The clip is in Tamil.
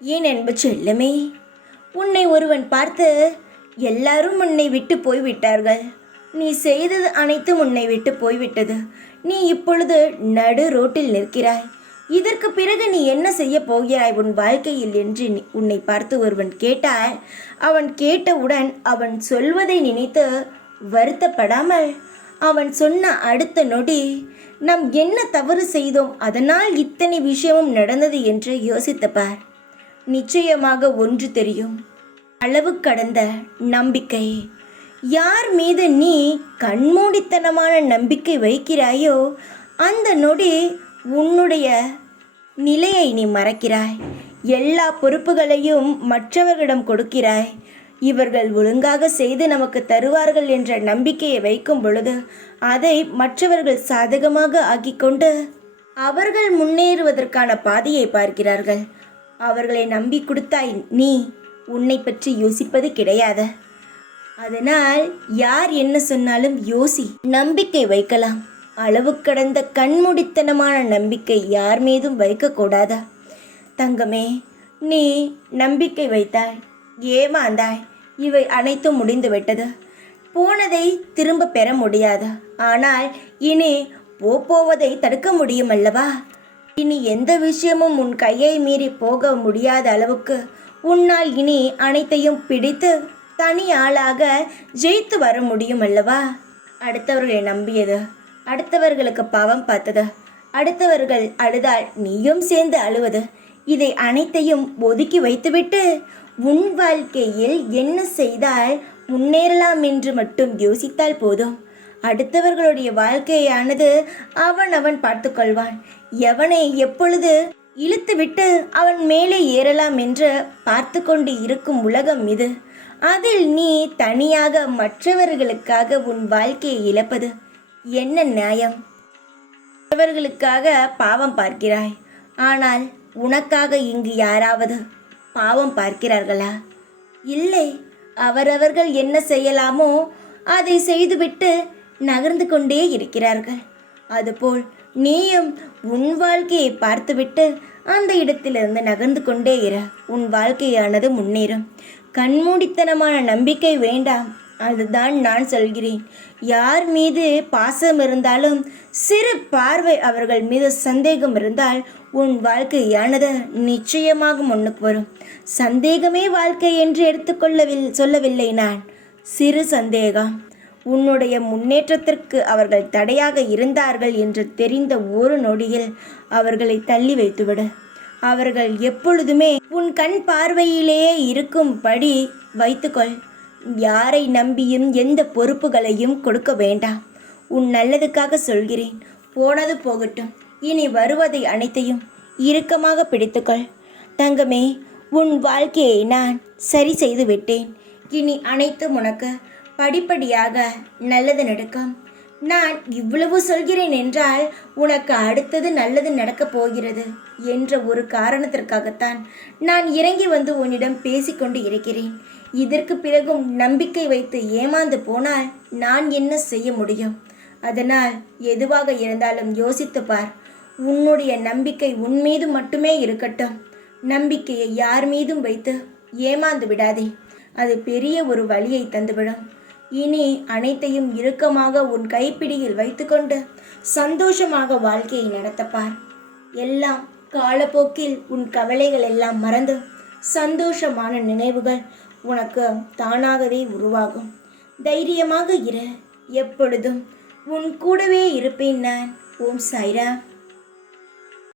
ஏன் அன்பு செல்லமே, உன்னை ஒருவன் பார்த்து எல்லாரும் உன்னை விட்டு போய்விட்டார்கள், நீ செய்தது அனைத்தும் உன்னை விட்டு போய்விட்டது, நீ இப்பொழுது நடு ரோட்டில் நிற்கிறாய், இதற்கு பிறகு நீ என்ன செய்ய போகிறாய் உன் வாழ்க்கையில் என்று உன்னை பார்த்து ஒருவன் கேட்டால், அவன் கேட்டவுடன் அவன் சொல்வதை நினைத்து வருத்தப்படாமல் அவன் சொன்ன அடுத்த நொடி நாம் என்ன தவறு செய்தோம் அதனால் இத்தனை விஷயமும் நடந்தது என்று யோசித்துப்பார். நிச்சயமாக ஒன்று தெரியும், அளவு கடந்த நம்பிக்கை. யார் மீது நீ கண்மூடித்தனமான நம்பிக்கை வைக்கிறாயோ அந்த நொடி உன்னுடைய நிலையை நீ மறக்கிறாய். எல்லா பொறுப்புகளையும் மற்றவர்களிடம் கொடுக்கிறாய். இவர்கள் ஒழுங்காக செய்து நமக்கு தருவார்கள் என்ற நம்பிக்கையை வைக்கும் பொழுது அதை மற்றவர்கள் சாதகமாக ஆக்கிக்கொண்டு அவர்கள் முன்னேறுவதற்கான பாதையை பார்க்கிறார்கள். அவர்களை நம்பி கொடுத்தாய், நீ உன்னை பற்றி யோசிப்பது கிடையாது. அதனால் யார் என்ன சொன்னாலும் யோசி, நம்பிக்கை வைக்கலாம். அளவு கடந்த கண்மூடித்தனமான நம்பிக்கை யார் மீதும் வைக்கக்கூடாதா? தங்கமே, நீ நம்பிக்கை வைத்தாய், ஏமாந்தாய், இவை அனைத்தும் முடிந்து விட்டது. போனதை திரும்ப பெற முடியாது, ஆனால் இனி போவதை தடுக்க முடியும் அல்லவா? இனி எந்த விஷயமும் உன் கையை மீறி போக முடியாத அளவுக்கு உன்னால் இனி அனைத்தையும் பிடித்து தனி ஆளாக ஜெயித்து வர முடியும் அல்லவா? அடுத்தவர்களை நம்பியது, அடுத்தவர்களுக்கு பாவம் பார்த்தது, அடுத்தவர்கள் அழுதால் நீயும் சேர்ந்து அழுவது, இதை அனைத்தையும் ஒதுக்கி வைத்துவிட்டு உன் வாழ்க்கையில் என்ன செய்தால் முன்னேறலாம் என்று மட்டும் யோசித்தால் போதும். அடுத்தவர்களுடைய வாழ்க்கையானது அவன் பார்த்து கொள்வான். எவனை எப்பொழுது இழுத்துவிட்டு அவன் மேலே ஏறலாம் என்று பார்த்து கொண்டு இருக்கும் உலகம் இது. அதில் நீ தனியாக மற்றவர்களுக்காக உன் வாழ்க்கையை இழப்பது என்ன நியாயம்? மற்றவர்களுக்காக பாவம் பார்க்கிறாய், ஆனால் உனக்காக இங்கு யாராவது பாவம் பார்க்கிறார்களா? இல்லை. அவரவர்கள் என்ன செய்யலாமோ அதை செய்துவிட்டு நகர்ந்து கொண்டே இருக்கிறார்கள். அதுபோல் நீயும் உன் வாழ்க்கையை பார்த்துவிட்டு அந்த இடத்திலிருந்து நகர்ந்து கொண்டே இரு. உன் வாழ்க்கையானது முன்னேறும். கண்மூடித்தனமான நம்பிக்கை வேண்டாம், அதுதான் நான் சொல்கிறேன். யார் மீது பாசம் இருந்தாலும் சிறு பார்வை அவர்கள் மீது சந்தேகம் இருந்தால் உன் வாழ்க்கையானது நிச்சயமாக முன்னுக்கு வரும். சந்தேகமே வாழ்க்கை என்று சொல்லவில்லை நான். சிறு சந்தேகம் உன்னுடைய முன்னேற்றத்திற்கு அவர்கள் தடையாக இருந்தார்கள் என்று தெரிந்த ஒரு நொடியில் அவர்களை தள்ளி வைத்துவிடு. அவர்கள் எப்பொழுதுமே உன் கண் பார்வையிலேயே இருக்கும்படி வைத்துக்கொள். யாரை நம்பியும் எந்த பொறுப்புகளையும் கொடுக்க வேண்டாம். உன் நல்லதுக்காக சொல்கிறேன். போனது போகட்டும், இனி வருவதை அனைத்தையும் இறுக்கமாக பிடித்துக்கொள். தங்கமே, உன் வாழ்க்கையை நான் சரி செய்து விட்டேன். இனி அனைத்தும் உனக்கு படிப்படியாக நல்லது நடக்கும். நான் இவ்வளவு சொல்கிறேன் என்றால் உனக்கு அடுத்தது நல்லது நடக்கப் போகிறது என்ற ஒரு காரணத்திற்காகத்தான் நான் இறங்கி வந்து உன்னிடம் பேசிக்கொண்டு இருக்கிறேன். இதற்கு பிறகும் நம்பிக்கை வைத்து ஏமாந்து போனால் நான் என்ன செய்ய முடியும்? அதனால் எதுவாக இருந்தாலும் யோசித்து பார். உன்னுடைய நம்பிக்கை உன் மீது மட்டுமே இருக்கட்டும். நம்பிக்கையை யார் மீதும் வைத்து ஏமாந்து விடாதே. அது பெரிய ஒரு வலியை தந்துவிடும். இனி அனைத்தையும் இறுக்கமாக உன் கைப்பிடியில் வைத்துக்கொண்டு சந்தோஷமாக வாழ்க்கையை நடத்தப்பார். எல்லாம் காலப்போக்கில் உன் கவலைகள் எல்லாம் மறந்து சந்தோஷமான நினைவுகள் உனக்கு தானாகவே உருவாகும். தைரியமாக இரு. எப்பொழுதும் உன் கூடவே இருப்பேன் நான். ஓம் சாய்ராம்.